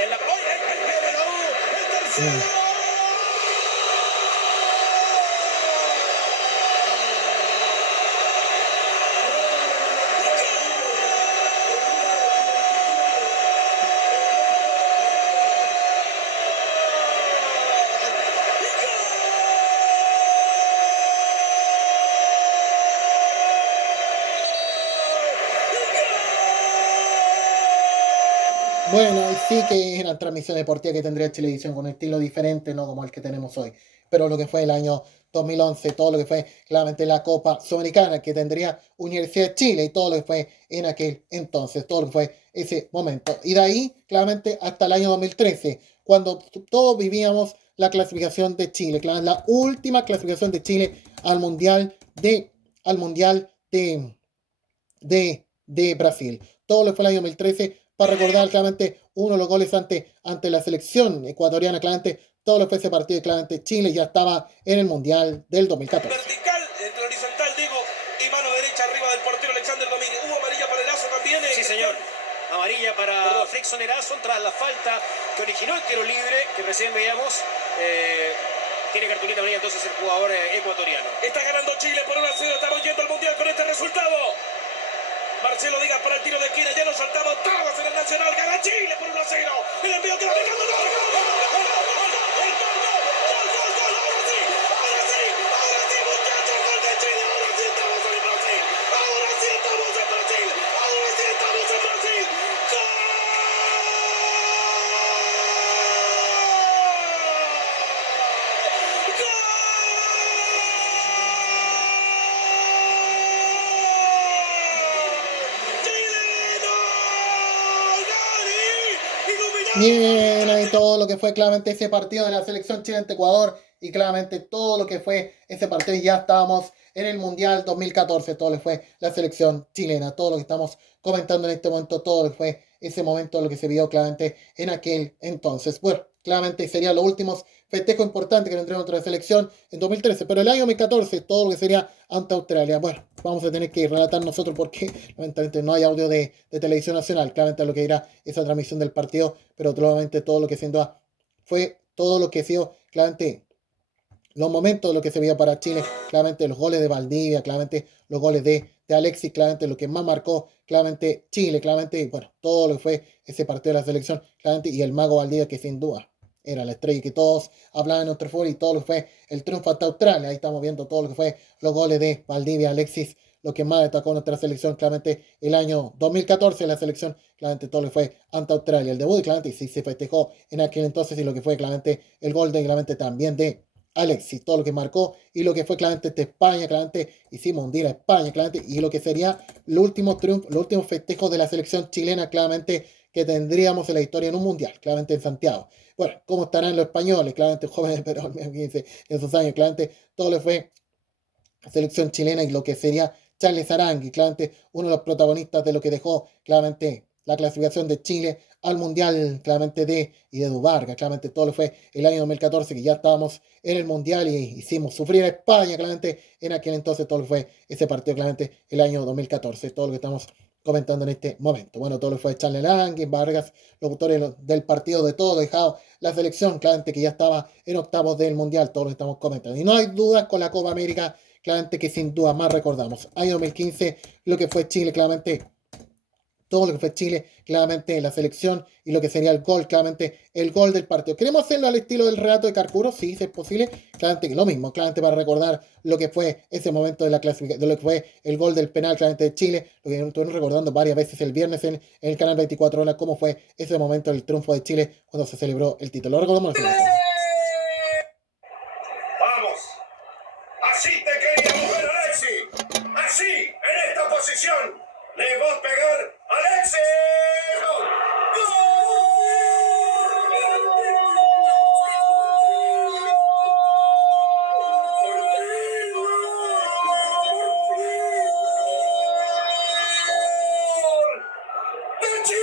en la... ¡Ay, ay, ay! ¡Viene la U! ¡El tercero! Bueno, y sí que eran transmisiones deportivas que tendría Chilevisión con un estilo diferente, no como el que tenemos hoy. Pero lo que fue el año 2011, todo lo que fue claramente la Copa Sudamericana que tendría Universidad de Chile y todo lo que fue en aquel entonces, todo lo que fue ese momento. Y de ahí, claramente, hasta el año 2013, cuando todos vivíamos la clasificación de Chile, la última clasificación de Chile al Mundial de Brasil. Todo lo que fue el año 2013, para recordar claramente uno de los goles ante la selección ecuatoriana, claramente todo lo que fue ese partido, claramente Chile ya estaba en el Mundial del 2014. Vertical, entre horizontal, digo, y mano derecha arriba del portero Alexander Domínguez. ¿Hubo amarilla para Erazo también? Sí, señor. Amarilla para Frickson Erazo tras la falta que originó el tiro libre que recién veíamos. Tiene cartulina amarilla entonces el jugador ecuatoriano. Está ganando Chile por 1-0. Estamos yendo al Mundial con este resultado. Marcelo Díaz para el tiro de esquina, ya nos saltamos todos en el Nacional, gana Chile por 1-0. El envío que la deja Bien, ahí todo lo que fue claramente ese partido de la selección Chile ante Ecuador y claramente todo lo que fue ese partido, ya estábamos en el Mundial 2014, todo lo que fue la selección chilena, todo lo que estamos comentando en este momento, todo lo que fue ese momento, lo que se vio claramente en aquel entonces. Bueno, claramente serían los últimos festejos importantes que tendría nuestra selección en 2013, pero el año 2014, todo lo que sería ante Australia. Bueno, vamos a tener que relatar nosotros porque lamentablemente no hay audio de televisión nacional, claramente lo que dirá esa transmisión del partido, pero claramente todo lo que sin duda fue todo lo que ha sido claramente los momentos de lo que se veía para Chile, claramente los goles de Valdivia, claramente los goles de Alexis, claramente lo que más marcó, claramente Chile, claramente, bueno, todo lo que fue ese partido de la selección, claramente, y el mago Valdivia que sin duda era la estrella que todos hablaban en nuestro fútbol y todo lo que fue el triunfo ante Australia. Ahí estamos viendo todo lo que fue los goles de Valdivia, Alexis, lo que más destacó nuestra selección, claramente el año 2014, la selección, claramente todo lo que fue ante Australia, el debut, y claramente sí se festejó en aquel entonces, y lo que fue claramente el gol de, claramente también de Alexis, todo lo que marcó y lo que fue claramente de España, claramente hicimos hundir a España, claramente, y lo que sería el último triunfo, los últimos festejos de la selección chilena, claramente que tendríamos en la historia en un mundial, claramente en Santiago. Bueno, ¿cómo estarán los españoles? Claramente jóvenes, pero en esos años, claramente todo lo que fue la selección chilena y lo que sería Charles Arangui, claramente uno de los protagonistas de lo que dejó claramente la clasificación de Chile al Mundial, claramente de Edu Vargas, claramente todo lo fue el año 2014, que ya estábamos en el Mundial y hicimos sufrir a España, claramente en aquel entonces todo lo fue ese partido, claramente el año 2014, todo lo que estamos comentando en este momento. Bueno, todo lo fue Charles Arangui, Vargas, los autores del partido, de todo dejado la selección, claramente que ya estaba en octavos del Mundial, todo lo que estamos comentando. Y no hay dudas con la Copa América, claramente que sin duda más recordamos. Año 2015, lo que fue Chile, claramente todo lo que fue Chile, claramente la selección y lo que sería el gol, claramente el gol del partido. ¿Queremos hacerlo al estilo del relato de Carcuro? Sí, si es posible. Claramente que lo mismo, claramente para recordar lo que fue ese momento de la clasificación, de lo que fue el gol del penal, claramente de Chile, lo que estuvimos recordando varias veces el viernes en el canal 24 horas, cómo fue ese momento del triunfo de Chile cuando se celebró el título. Lo recordamos. Vamos. Así te queríamos ver, Alexis. Así, en esta posición. Le va a pegar Alexis. ¡Gol! ¡De Chile!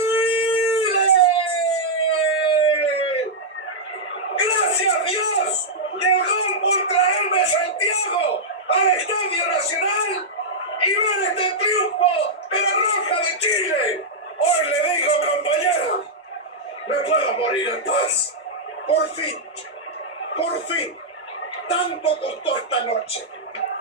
por fin, tanto costó esta noche.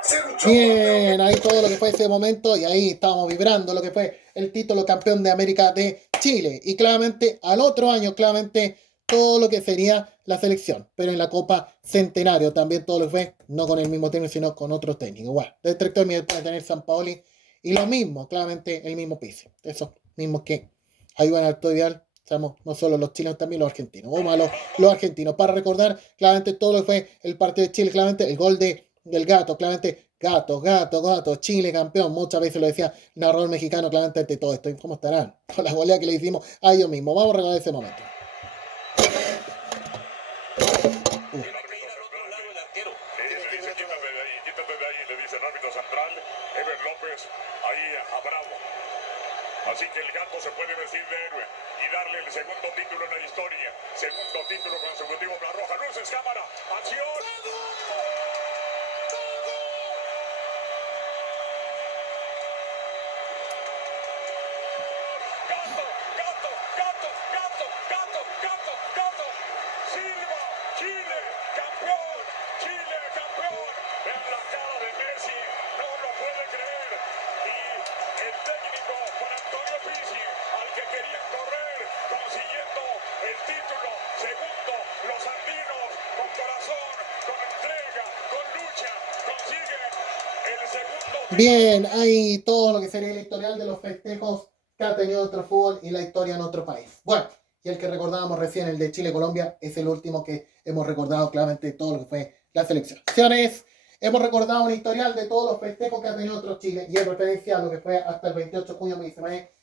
Se luchó. Bien, ahí todo lo que fue ese momento y ahí estábamos vibrando lo que fue el título campeón de América de Chile. Y claramente al otro año, claramente todo lo que sería la selección. Pero en la Copa Centenario también todo lo que fue, no con el mismo técnico, sino con otro técnico. Igual, del director para tener San Paoli y lo mismo, claramente el mismo piso. Esos mismos que ayudan al Vidal. Sabemos, no solo los chilenos, también los argentinos. Vamos a los argentinos. Para recordar claramente todo lo que fue el partido de Chile, claramente el gol del Gato, claramente Gato, Chile campeón. Muchas veces lo decía el narrador mexicano, claramente ante todo esto. ¿Cómo estarán? Con la goleada que le hicimos a ellos mismos. Vamos a recordar ese momento. Así que el Gato se puede vestir de héroe y darle el segundo título en la historia. Segundo título consecutivo para Roja. Luces, cámara, acción. Gato. Silva, Chile, campeón. Vean la cara de Messi, no lo puede creer. Y el técnico Juan Antonio Pizzi, al que querían correr, consiguiendo el título. Segundo, los andinos, con corazón, con entrega, con lucha, consiguen el segundo título. Bien, hay todo lo que sería el historial de los festejos que ha tenido nuestro fútbol y la historia en otro país. Bueno, y el que recordábamos recién, el de Chile-Colombia, es el último que hemos recordado claramente todo lo que fue la selección. Señores, hemos recordado un historial de todos los festejos que ha tenido otro Chile y en referencia a lo que fue hasta el 28 de junio de 2019,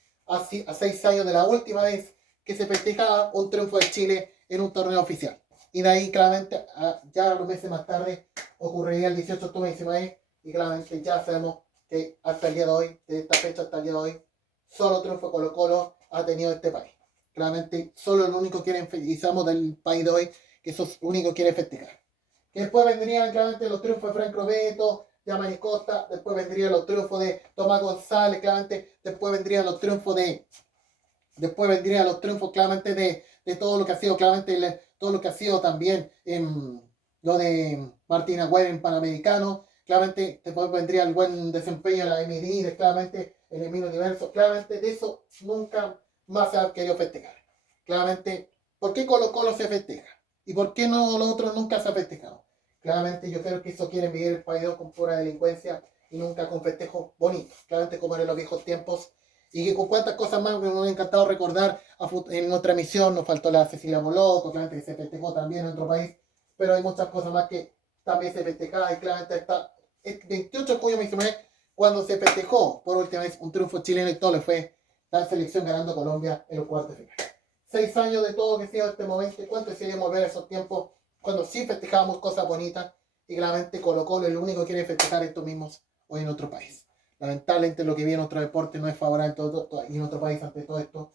a 6 años de la última vez que se festejaba un triunfo de Chile en un torneo oficial. Y de ahí claramente, ya unos meses más tarde, ocurriría el 18 de octubre de 2019 y claramente ya sabemos que hasta el día de hoy, de esta fecha hasta el día de hoy, solo triunfo Colo-Colo ha tenido este país. Claramente, solo el único quiere festejamos del país de hoy, que eso es único quiere festejar. Que después vendrían claramente los triunfos de Franco Beto, de Amari Costa, después vendrían los triunfos de Tomás González, claramente, después vendrían los triunfos claramente de todo lo que ha sido, claramente todo lo que ha sido también lo de Martín Agüero en Panamericano, claramente después vendría el buen desempeño de la Emirates, claramente en el mismo universo, claramente de eso nunca más se ha querido festejar. Claramente, ¿por qué Colo-Colo se festeja? ¿Y por qué no los otros nunca se ha festejado? Claramente yo creo que eso quieren vivir el país con pura delincuencia y nunca con festejos bonitos. Claramente como en los viejos tiempos. Y que con cuántas cosas más que nos ha encantado recordar en nuestra emisión. Nos faltó la Cecilia Boloco, claramente que se festejó también en otro país. Pero hay muchas cosas más que también se festejaban. Y claramente está el 28 de junio de 2019, cuando se festejó por última vez un triunfo chileno y todo le fue la selección ganando a Colombia en los cuartos de final. 6 años de todo que ha sido este momento. ¿Cuánto decidimos ver esos tiempos cuando sí festejábamos cosas bonitas? Y claramente Colo-Colo es lo único que quiere festejar estos mismos hoy en otro país. Lamentablemente lo que viene en otro deporte no es favorable y en otro país ante todo esto.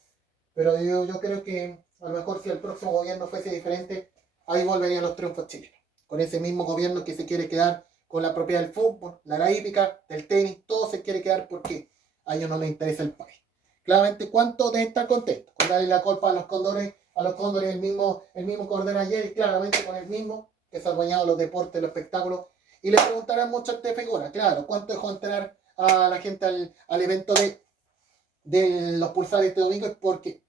Pero yo creo que a lo mejor si el próximo gobierno fuese diferente, ahí volverían los triunfos chilenos. Con ese mismo gobierno que se quiere quedar con la propiedad del fútbol, la hípica, del tenis, todo se quiere quedar porque a ellos no les interesa el país. Claramente, ¿cuánto deben estar contentos? Con darle la culpa a los cóndores el mismo Cordero ayer y claramente con el mismo que se ha adueñado los deportes, los espectáculos. Y le preguntarán mucho a esta figura, claro, ¿cuánto dejó entrar a la gente al evento de los pulsares este domingo? Es porque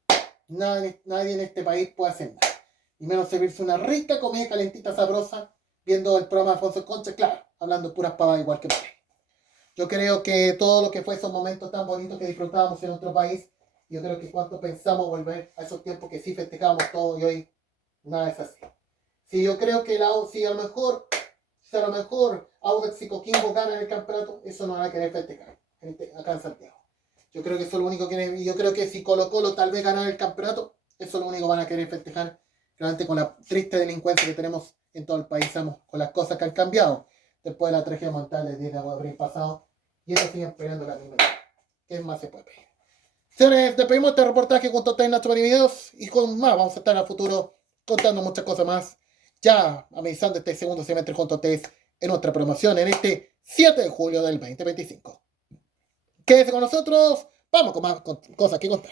nadie en este país puede hacer nada. Y menos servirse una rica comida calentita sabrosa viendo el programa de Alfonso Concha, claro, hablando puras pavadas igual que para. Yo creo que todo lo que fue esos momentos tan bonitos que disfrutábamos en otro país, yo creo que cuánto pensamos volver a esos tiempos que sí festejábamos todo y hoy nada es así. Si yo creo que si a lo mejor Audax y Coquimbo ganan el campeonato, eso no van a querer festejar acá en Santiago. Yo creo que eso es lo único que yo creo que si Colo-Colo tal vez ganar el campeonato, eso es lo único que van a querer festejar, realmente con la triste delincuencia que tenemos en todo el país, con las cosas que han cambiado después de la tragedia mortal del 10 de abril pasado, y ellos siguen peleando la misma. ¿Qué más se puede pedir? Señores, despedimos este reportaje junto a ustedes, Nacho Videos, y con más vamos a estar en el futuro contando muchas cosas más, ya amenizando este segundo semestre junto a ustedes en nuestra promoción en este 7 de julio del 2025. Quédense con nosotros, vamos con más cosas que contar.